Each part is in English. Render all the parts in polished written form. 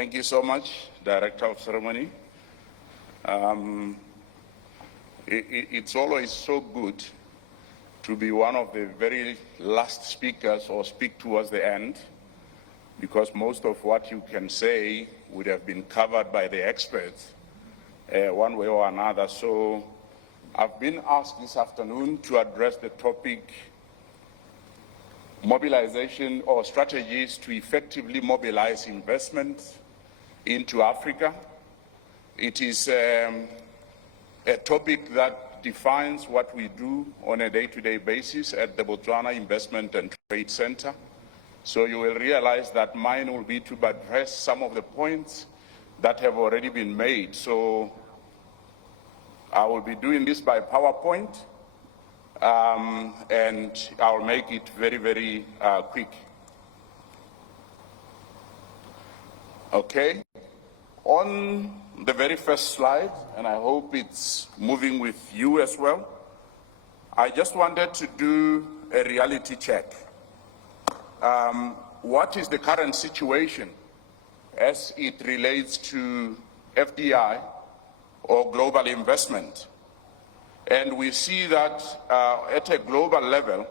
Thank you so much, Director of Ceremony. It's always so good to be one of the very last speakers or speak towards the end, because most of what you can say would have been covered by the experts one way or another. So I've been asked this afternoon to address the topic mobilization or strategies to effectively mobilize investments into Africa. It is a topic that defines what we do on a day-to-day basis at the Botswana Investment and Trade Center. So you will realize that mine will be to address some of the points that have already been made. So I will be doing this by PowerPoint, and I'll make it very, very quick. Okay. On the very first slide, and I hope it's moving with you as well, I just wanted to do a reality check. What is the current situation as it relates to FDI or global investment? And we see that at a global level,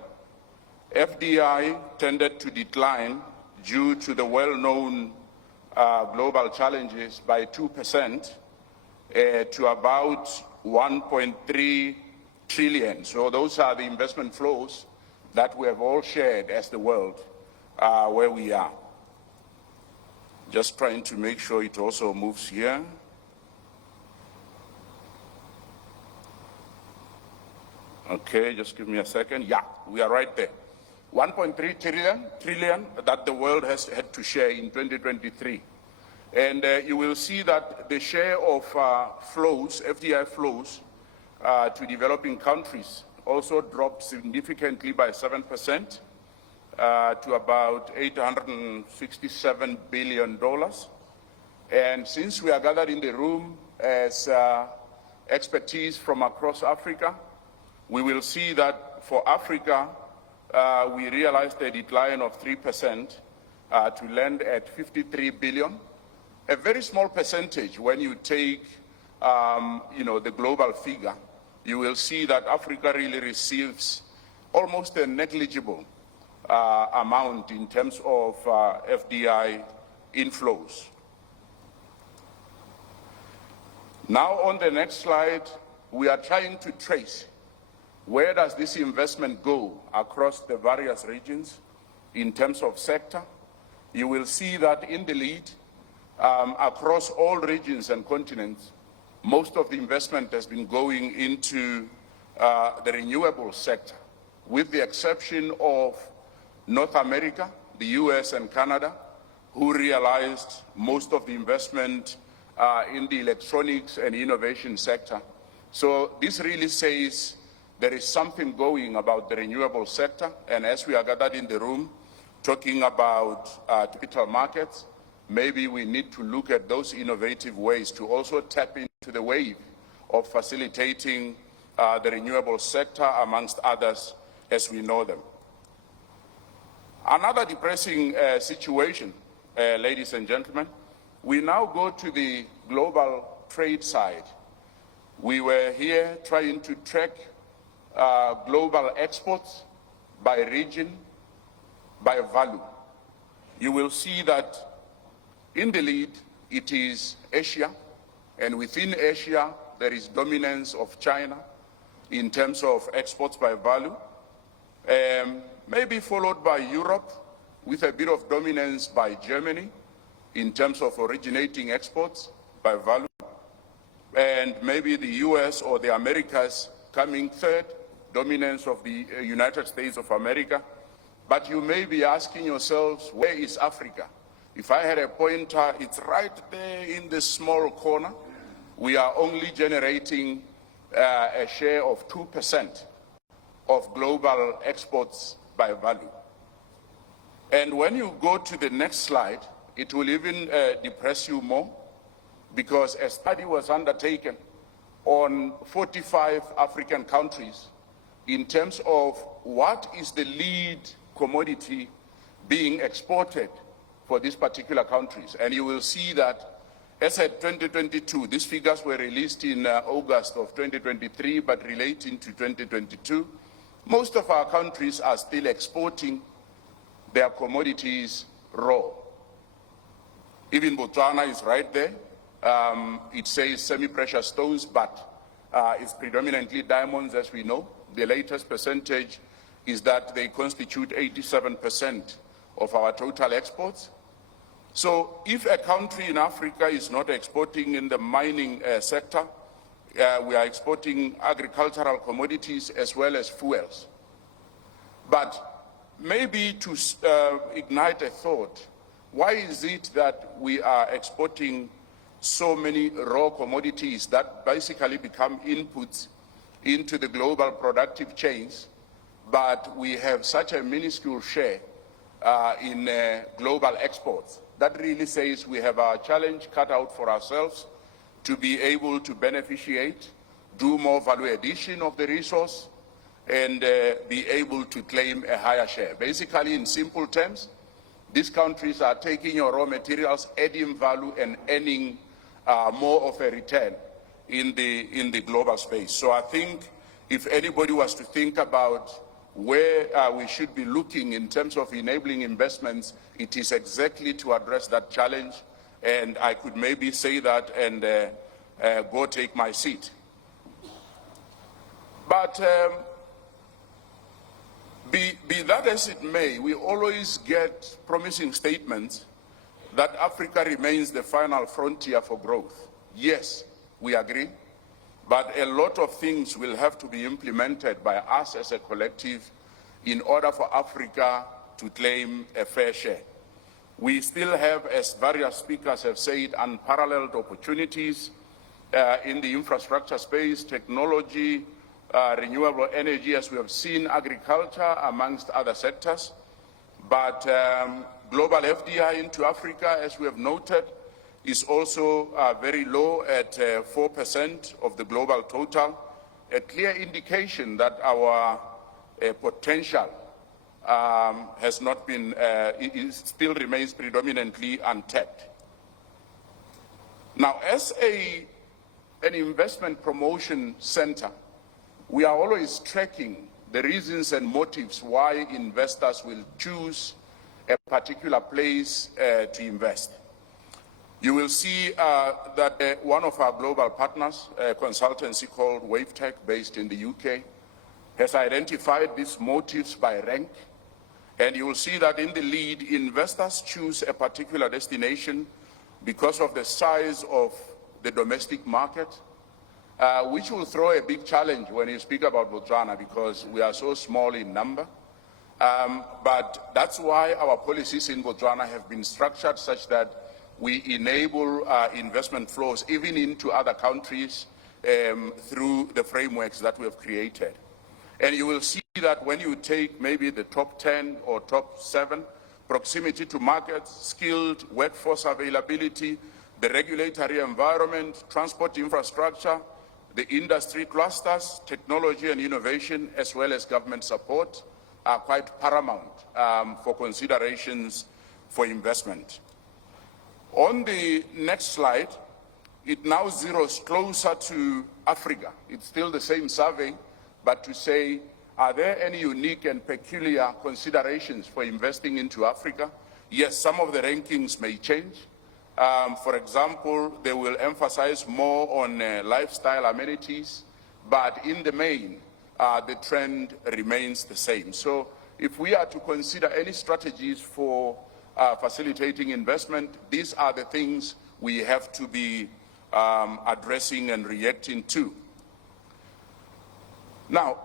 FDI tended to decline due to the well-known global challenges by 2% to about 1.3 trillion. So those are the investment flows that we have all shared as the world where we are. Just trying to make sure it also moves here. Okay, just give me a second. Yeah, we are right there. 1.3 trillion that the world has had to share in 2023. And you will see that the share of flows, FDI flows, to developing countries also dropped significantly by 7% to about $867 billion. And since we are gathered in the room as expertise from across Africa, we will see that for Africa, we realized a decline of 3% to land at 53 billion. A very small percentage when you take, the global figure. You will see that Africa really receives almost a negligible amount in terms of FDI inflows. Now on the next slide, we are trying to trace where does this investment go across the various regions in terms of sector. You will see that in the lead, across all regions and continents, most of the investment has been going into the renewable sector, with the exception of North America, the US and Canada, who realized most of the investment in the electronics and innovation sector. So this really says there is something going about the renewable sector, and as we are gathered in the room talking about capital markets, maybe we need to look at those innovative ways to also tap into the wave of facilitating the renewable sector, amongst others, as we know them. Another depressing situation, ladies and gentlemen, we now go to the global trade side. We were here trying to track global exports by region, by value. You will see that in the lead, it is Asia, and within Asia, there is dominance of China in terms of exports by value, maybe followed by Europe, with a bit of dominance by Germany in terms of originating exports by value, and maybe the US or the Americas coming third, dominance of the United States of America. But you may be asking yourselves, where is Africa? If I had a pointer, it's right there in this small corner. We are only generating a share of 2% of global exports by value. And when you go to the next slide, it will even depress you more, because a study was undertaken on 45 African countries in terms of what is the lead commodity being exported for these particular countries. And you will see that as at 2022, these figures were released in August of 2023, but relating to 2022, most of our countries are still exporting their commodities raw. Even Botswana is right there. It says semi-precious stones, but it's predominantly diamonds, as we know. The latest percentage is that they constitute 87% of our total exports. So if a country in Africa is not exporting in the mining sector, we are exporting agricultural commodities as well as fuels. But maybe to ignite a thought, why is it that we are exporting so many raw commodities that basically become inputs into the global productive chains, but we have such a minuscule share in global exports? That really says we have our challenge cut out for ourselves to be able to beneficiate, do more value addition of the resource, and be able to claim a higher share. Basically, in simple terms, these countries are taking your raw materials, adding value, and earning more of a return in the global space. So I think if anybody was to think about where we should be looking in terms of enabling investments, it is exactly to address that challenge. And I could maybe say that and go take my seat. But be that as it may, we always get promising statements that Africa remains the final frontier for growth. Yes, we agree, but a lot of things will have to be implemented by us as a collective in order for Africa to claim a fair share. We still have, as various speakers have said, unparalleled opportunities in the infrastructure space, technology, renewable energy, as we have seen, agriculture, amongst other sectors. But global FDI into Africa, as we have noted, is also very low at 4% of the global total, a clear indication that our potential has not been, it still remains predominantly untapped. Now, as an investment promotion center, we are always tracking the reasons and motives why investors will choose a particular place to invest. You will see that one of our global partners, a consultancy called WaveTech, based in the UK, has identified these motives by rank. And you will see that in the lead, investors choose a particular destination because of the size of the domestic market, which will throw a big challenge when you speak about Botswana, because we are so small in number. But that's why our policies in Botswana have been structured such that we enable investment flows even into other countries through the frameworks that we have created. And you will see that when you take maybe the top 10 or top 7, proximity to markets, skilled workforce availability, the regulatory environment, transport infrastructure, the industry clusters, technology and innovation, as well as government support, are quite paramount for considerations for investment. On the next slide, it now zeroes closer to Africa. It's still the same survey, but to say, are there any unique and peculiar considerations for investing into Africa? Yes, some of the rankings may change. For example, they will emphasize more on lifestyle amenities, but in the main, the trend remains the same. So if we are to consider any strategies for facilitating investment, these are the things we have to be addressing and reacting to. Now,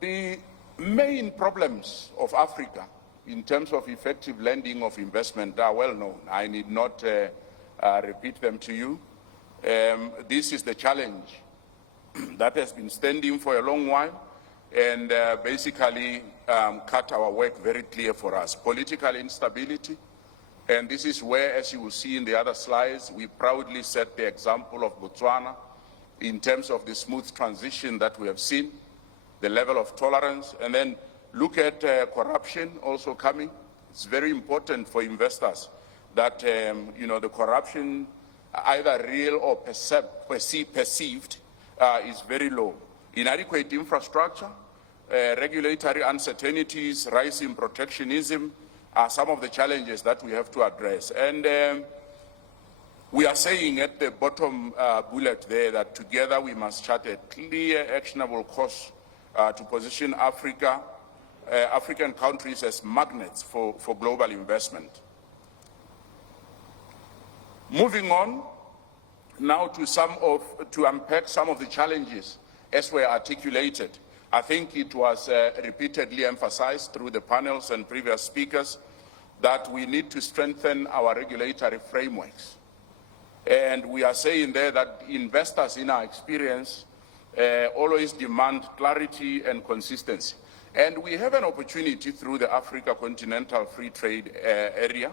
the main problems of Africa in terms of effective lending of investment are well known. I need not repeat them to you. This is the challenge that has been standing for a long while and basically cut our work very clear for us. Political instability, and this is where, as you will see in the other slides, we proudly set the example of Botswana in terms of the smooth transition that we have seen, the level of tolerance, and then look at corruption also coming. It's very important for investors that, the corruption, either real or perceived, is very low. Inadequate infrastructure, regulatory uncertainties, rising protectionism are some of the challenges that we have to address. And we are saying at the bottom bullet there that together we must chart a clear, actionable course to position African countries as magnets for global investment. Moving on now to unpack some of the challenges as were articulated. I think it was repeatedly emphasized through the panels and previous speakers that we need to strengthen our regulatory frameworks. And we are saying there that investors, in our experience, always demand clarity and consistency. And we have an opportunity through the Africa Continental Free Trade Area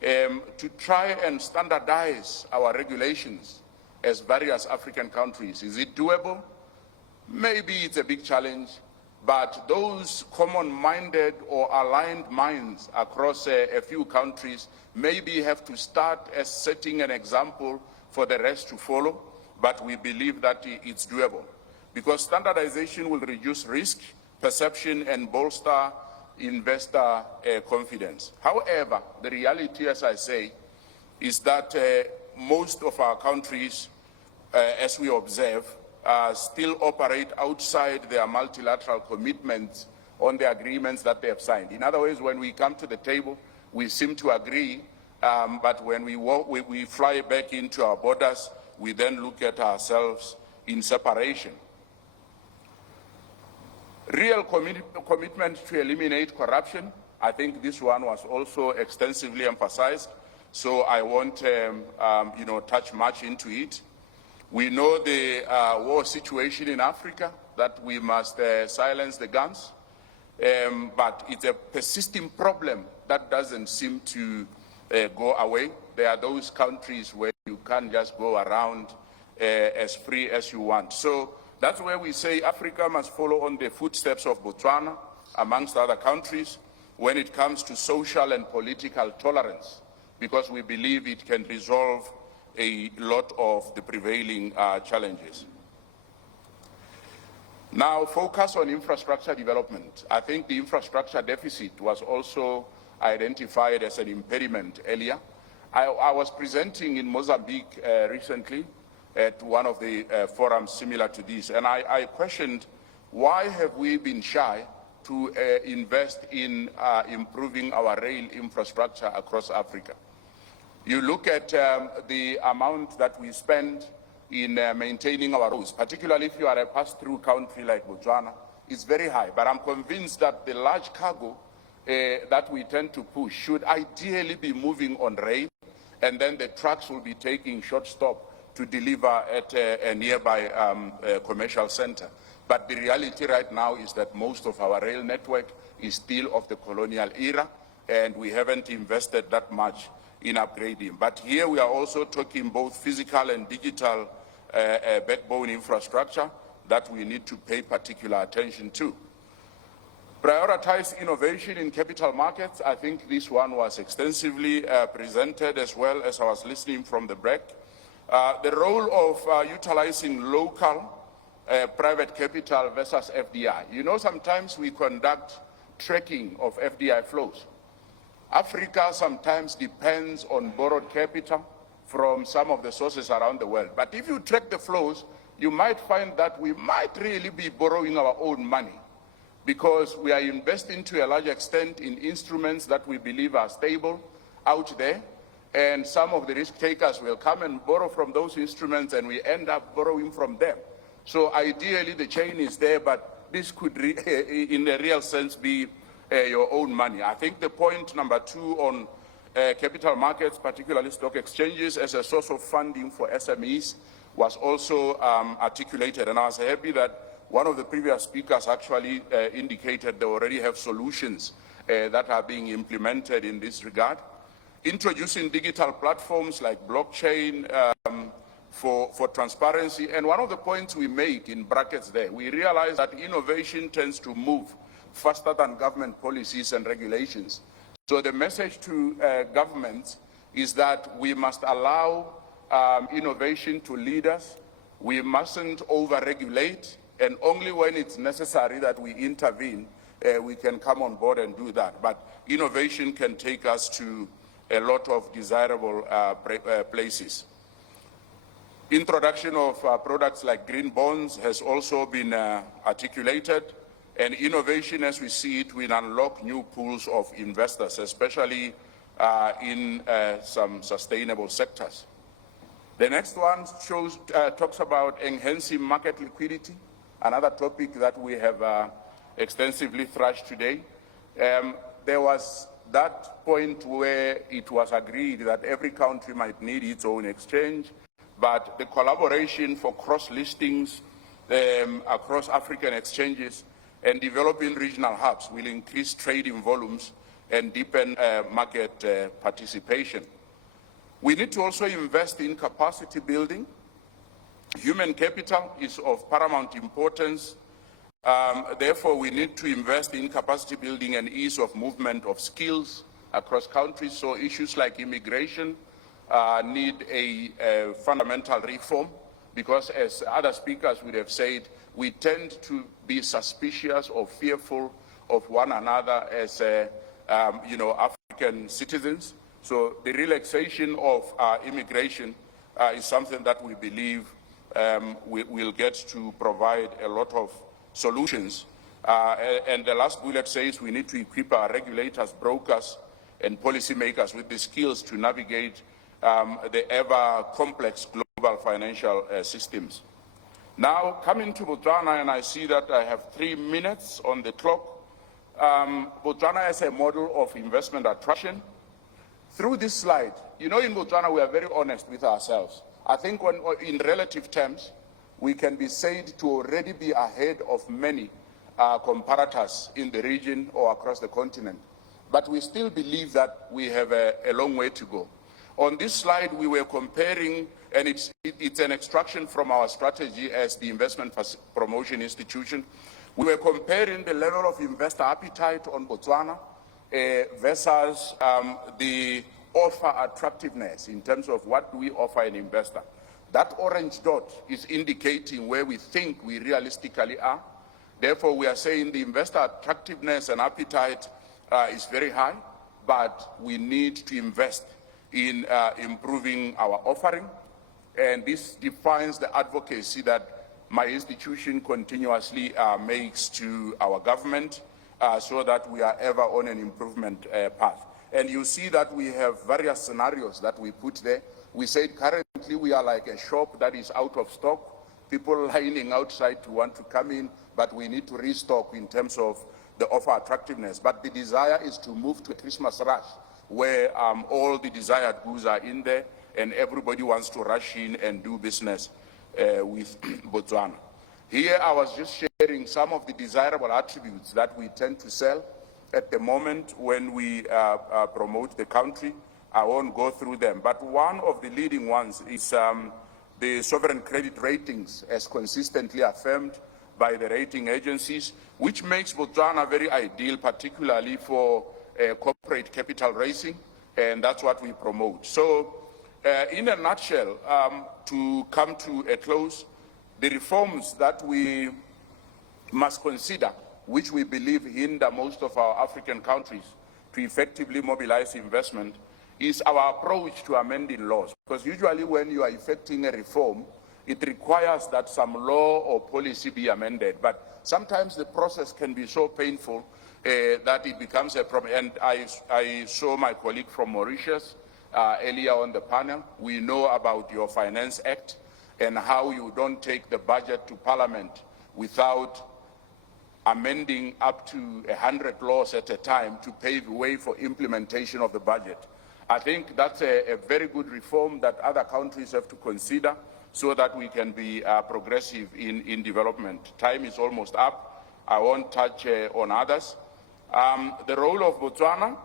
to try and standardize our regulations as various African countries. Is it doable? Maybe it's a big challenge, but those common-minded or aligned minds across a few countries maybe have to start as setting an example for the rest to follow, but we believe that it's doable. Because standardization will reduce risk, perception, and bolster investor confidence. However, the reality, as I say, is that most of our countries, as we observe, still operate outside their multilateral commitments on the agreements that they have signed. In other words, when we come to the table, we seem to agree, but when we fly back into our borders, we then look at ourselves in separation. Real commitment to eliminate corruption, I think this one was also extensively emphasized, so I won't touch much into it. We know the war situation in Africa, that we must silence the guns, but it's a persisting problem that doesn't seem to go away. There are those countries where you can't just go around as free as you want. So that's where we say Africa must follow on the footsteps of Botswana, amongst other countries, when it comes to social and political tolerance, because we believe it can resolve a lot of the prevailing challenges. Now, focus on infrastructure development. I think the infrastructure deficit was also identified as an impediment earlier. I was presenting in Mozambique recently at one of the forums similar to this, and I questioned, why have we been shy to invest in improving our rail infrastructure across Africa? You look at the amount that we spend in maintaining our roads, particularly if you are a pass-through country like Botswana, it's very high. But I'm convinced that the large cargo that we tend to push should ideally be moving on rail, and then the trucks will be taking short stop to deliver at a nearby commercial center. But the reality right now is that most of our rail network is still of the colonial era, and we haven't invested that much in upgrading. But here we are also talking both physical and digital backbone infrastructure that we need to pay particular attention to. Prioritize innovation in capital markets. I think this one was extensively presented as well as I was listening from the break. The role of utilizing local private capital versus FDI. You know, sometimes we conduct tracking of FDI flows. Africa sometimes depends on borrowed capital from some of the sources around the world. But if you track the flows, you might find that we might really be borrowing our own money, because we are investing to a large extent in instruments that we believe are stable out there, and some of the risk takers will come and borrow from those instruments, and we end up borrowing from them. So ideally the chain is there, but this could in a real sense be your own money. I think the point number 2 on capital markets, particularly stock exchanges as a source of funding for SMEs, was also articulated, and I was happy that one of the previous speakers actually indicated they already have solutions that are being implemented in this regard. Introducing digital platforms like blockchain for transparency, and one of the points we make in brackets there, we realize that innovation tends to move faster than government policies and regulations. So the message to governments is that we must allow innovation to lead us. We mustn't over-regulate, and only when it's necessary that we intervene, we can come on board and do that. But innovation can take us to a lot of desirable places. Introduction of products like green bonds has also been articulated, and innovation, as we see it, will unlock new pools of investors, especially in some sustainable sectors. The next one talks about enhancing market liquidity, another topic that we have extensively thrashed today. There was that point where it was agreed that every country might need its own exchange, but the collaboration for cross-listings across African exchanges and developing regional hubs will increase trading volumes and deepen market participation. We need to also invest in capacity building. Human capital is of paramount importance. Therefore, we need to invest in capacity building and ease of movement of skills across countries. So issues like immigration need a fundamental reform, because as other speakers would have said, we tend to be suspicious or fearful of one another as African citizens. So the relaxation of immigration is something that we believe will get to provide a lot of solutions. And the last bullet says we need to equip our regulators, brokers, and policymakers with the skills to navigate the ever-complex global financial systems. Now, coming to Botswana, and I see that I have 3 minutes on the clock. Botswana is a model of investment attraction. Through this slide, in Botswana, we are very honest with ourselves. I think in relative terms, we can be said to already be ahead of many comparators in the region or across the continent. But we still believe that we have a long way to go. On this slide, we were comparing, and it's an extraction from our strategy as the Investment Promotion Institution. We were comparing the level of investor appetite on Botswana versus the offer attractiveness in terms of what do we offer an investor. That orange dot is indicating where we think we realistically are. Therefore, we are saying the investor attractiveness and appetite is very high, but we need to invest in improving our offering. And this defines the advocacy that my institution continuously makes to our government so that we are ever on an improvement path. And you see that we have various scenarios that we put there. We said currently we are like a shop that is out of stock, people lining outside to want to come in, but we need to restock in terms of the offer attractiveness. But the desire is to move to a Christmas rush where all the desired goods are in there and everybody wants to rush in and do business with Botswana. Here I was just sharing some of the desirable attributes that we tend to sell at the moment when we promote the country. I won't go through them, but one of the leading ones is the sovereign credit ratings as consistently affirmed by the rating agencies, which makes Botswana very ideal, particularly for corporate capital raising, and that's what we promote. So in a nutshell, to come to a close, the reforms that we must consider, which we believe hinder most of our African countries to effectively mobilize investment, is our approach to amending laws. Because usually when you are effecting a reform, it requires that some law or policy be amended. But sometimes the process can be so painful that it becomes a problem. And I saw my colleague from Mauritius earlier on the panel. We know about your Finance Act and how you don't take the budget to Parliament without amending up to 100 laws at a time to pave the way for implementation of the budget. I think that's a very good reform that other countries have to consider so that we can be progressive in development. Time is almost up. I won't touch on others. The role of Botswana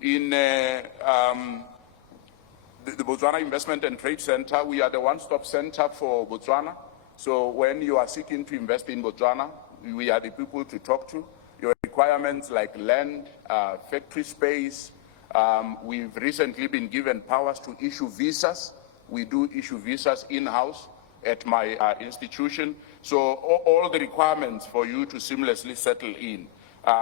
in the Botswana Investment and Trade Center, we are the one-stop center for Botswana. So when you are seeking to invest in Botswana, we are the people to talk to. Your requirements like land, factory space, We've recently been given powers to issue visas. We do issue visas in-house at my institution. So all the requirements for you to seamlessly settle in,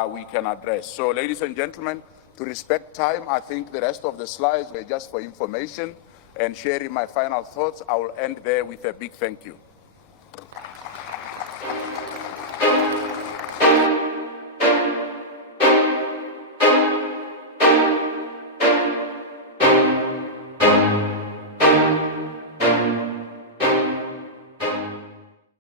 we can address. So ladies and gentlemen, to respect time, I think the rest of the slides were just for information and sharing my final thoughts. I will end there with a big thank you.